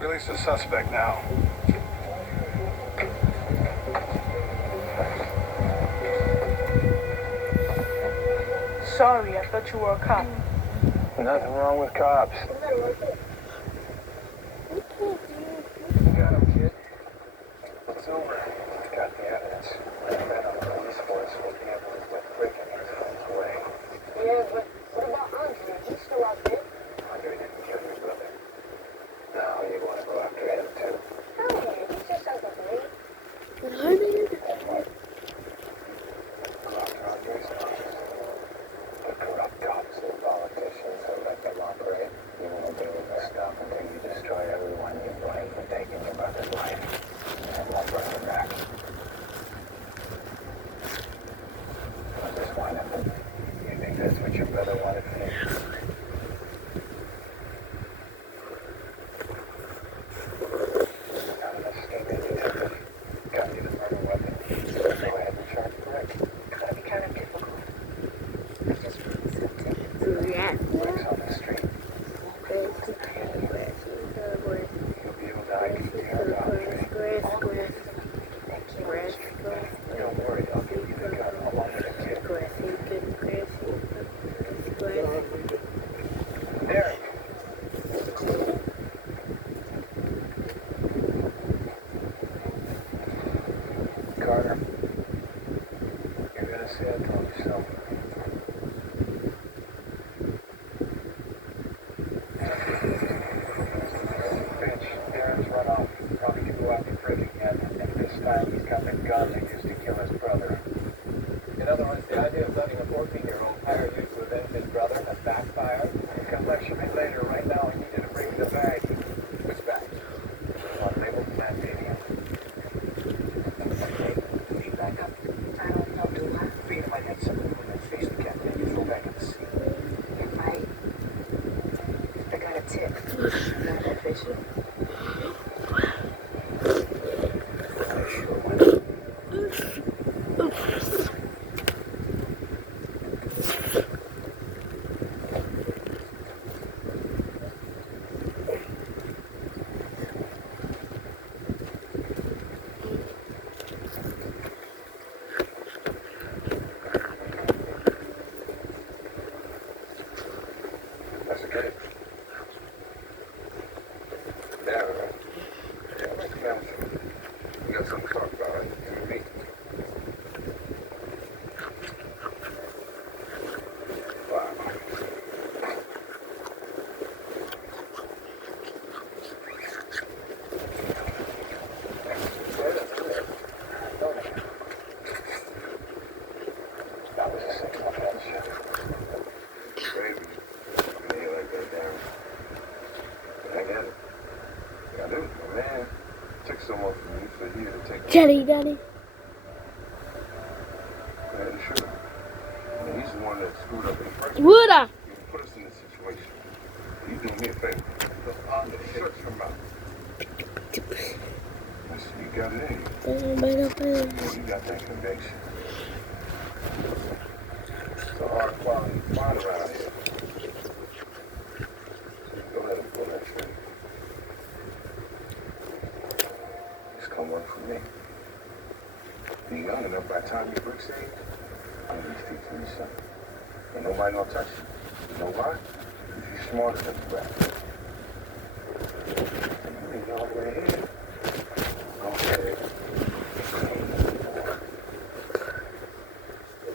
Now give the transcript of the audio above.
Release the suspect now. Sorry, I thought you were a cop. Nothing wrong with cops. You got him, kid. It's over. It's got the evidence. The man on the police force will be able to get breaking his friend's way. Yeah, but what about Andre? He's still out there. Andre didn't kill your brother. Now you want to go after him, too. Hell yeah, he's just out of me. Go after Andre's office. The corrupt cops and politicians who let them operate. You won't be able to stop until you destroy everyone you blame for taking your brother's life. And won't bring him back. I just wanted to. You think that's what your brother wanted from you? Not enough escaping detective. Got you the murder weapon. Go ahead and charge Rick. It's gonna be kind of difficult. I just want something. Rick's on the street. You'll be able to ID care about Andre. Don't worry, I'll give you the gun along with the kid. Derek. Carter. You're gonna say I told you so. Bitch, Darren's run off. Probably to go after Fred again. And this time he's got the gun he used to kill his brother. In other words, the idea of letting a 14-year-old hire you to avenge his brother has backfired. You can lecture me later. Right now, I need you to bring me the bag. Which bag? Unlabeled Magnesium. Hey, back up. I don't know, do I? Freedom might have something when that face the captain. You throw back in the seat. It might. I got a tip. Not official. I sure will. That's okay. Yeah, let's come out. We got something to talk about, right? You and me. Wow. That was a signal catch. Crazy. You like that, Darren. But I get it. I do. My man took someone from you for you to take. Jelly Daddy. Man, sure. I mean, he's the one that screwed up in the first place. Woulda. He put us in this situation. You doing me a favor. Look on the shut your mouth. Listen, you got it in you. You got that conviction. It's a hard quality spot around here. Go ahead and pull that trigger. Just come work for me. You're young enough by the time you break stage, I'm gonna speak to you, son. Ain't nobody gonna touch you. You know why? Because you're smarter than the rest.